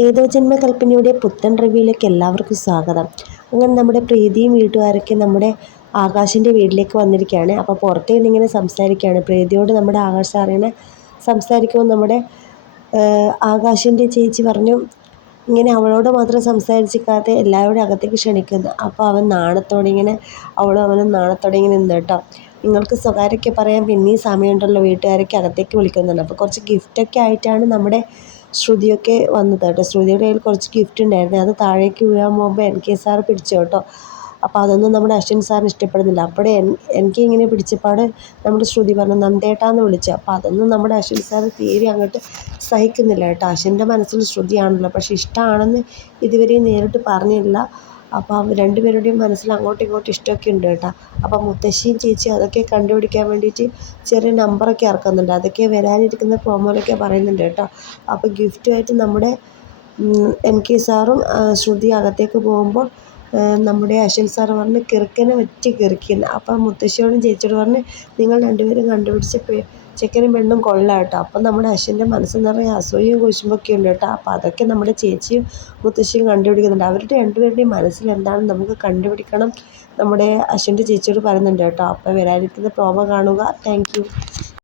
ഏതോ ജന്മകൽപ്പനയുടെ പുത്തൻ റിവ്യൂയിലേക്ക് എല്ലാവർക്കും സ്വാഗതം. അങ്ങനെ നമ്മുടെ പ്രീതിയും വീട്ടുകാരൊക്കെ നമ്മുടെ ആകാശിന്റെ വീട്ടിലേക്ക് വന്നിരിക്കുകയാണ്. അപ്പോൾ പുറത്തേ നിന്ന് ഇങ്ങനെ സംസാരിക്കുകയാണ്. പ്രീതിയോട് നമ്മുടെ ആകാശം അറിയണ സംസാരിക്കുമ്പോൾ നമ്മുടെ ആകാശിന്റെ ചേച്ചി പറഞ്ഞു ഇങ്ങനെ അവളോട് മാത്രം സംസാരിച്ചിക്കാതെ എല്ലാവരുടെ അകത്തേക്ക് ക്ഷണിക്കുന്നു. അപ്പോൾ അവൻ നാണത്തോടെ ഇങ്ങനെ അവളും അവനും നാണത്തോടെ ഇങ്ങനെ നിന്ന് കേട്ടോ. നിങ്ങൾക്ക് സ്വകാര്യമൊക്കെ പറയാൻ പിന്നെയും സമയമുണ്ടല്ലോ. വീട്ടുകാരൊക്കെ അകത്തേക്ക് വിളിക്കുന്നുണ്ട്. അപ്പോൾ കുറച്ച് ഗിഫ്റ്റൊക്കെ ആയിട്ടാണ് നമ്മുടെ ശ്രുതിയൊക്കെ വന്നത് കേട്ടോ. ശ്രുതിയുടെ കയ്യിൽ കുറച്ച് ഗിഫ്റ്റ് ഉണ്ടായിരുന്നു. അത് താഴേക്ക് വീഴാൻ പോകുമ്പോൾ എൻ കെ സാർ പിടിച്ചു കേട്ടോ. അപ്പോൾ അതൊന്നും നമ്മുടെ അശ്വിൻ സാറിന് ഇഷ്ടപ്പെടുന്നില്ല. അപ്പോഴേ എൻ എനിക്ക് ഇങ്ങനെ പിടിച്ചപ്പാട് നമ്മുടെ ശ്രുതി പറഞ്ഞു നന്ദേട്ടാന്ന് വിളിച്ചു. അപ്പോൾ അതൊന്നും നമ്മുടെ അശ്വിൻ സാർ തീരെ അങ്ങോട്ട് സഹിക്കുന്നില്ല കേട്ടോ. അശ്വിന്റെ മനസ്സിൽ ശ്രുതിയാണല്ലോ. പക്ഷേ ഇഷ്ടമാണെന്ന് ഇതുവരെയും നേരിട്ട് പറഞ്ഞില്ല. അപ്പോൾ അവർ രണ്ടുപേരുടെയും മനസ്സിൽ അങ്ങോട്ടും ഇങ്ങോട്ടും ഇഷ്ടമൊക്കെ ഉണ്ട് കേട്ടോ. അപ്പോൾ മുത്തശ്ശിയും ചേച്ചിയും അതൊക്കെ കണ്ടുപിടിക്കാൻ വേണ്ടിയിട്ട് ചെറിയ നമ്പറൊക്കെ ഇറക്കുന്നുണ്ട്. അതൊക്കെ വരാനിരിക്കുന്ന പ്രോമോയിലൊക്കെ പറയുന്നുണ്ട് കേട്ടോ. അപ്പോൾ ഗിഫ്റ്റുമായിട്ട് നമ്മുടെ എം കെ സാറും ശ്രുതി അകത്തേക്ക് പോകുമ്പോൾ നമ്മുടെ അശ്വിൻ സാർ പറഞ്ഞ് കിറുക്കനെ വെച്ച് കിറുക്കിയെന്ന്. അപ്പം മുത്തശ്ശിയോടും ചേച്ചിയോടും പറഞ്ഞ് നിങ്ങൾ രണ്ടുപേരും കണ്ടുപിടിച്ച് ചെക്കനും പെണ്ണും കൊള്ളാം കേട്ടോ. അപ്പം നമ്മുടെ അശ്വിന്റെ മനസ്സ് നിറയെ അസൂയയും കുശുമ്പൊക്കെ ഉണ്ട് കേട്ടോ. അപ്പം അതൊക്കെ നമ്മുടെ ചേച്ചിയും മുത്തശ്ശിയും കണ്ടുപിടിക്കുന്നുണ്ട്. അവരുടെ രണ്ടുപേരുടെയും മനസ്സിൽ എന്താണ് നമുക്ക് കണ്ടുപിടിക്കണം. നമ്മുടെ അശ്വിന്റെ ചേച്ചിയോട് പറയുന്നുണ്ട് കേട്ടോ. അപ്പം വരാനിരിക്കുന്ന പ്രോമോ കാണുക. താങ്ക്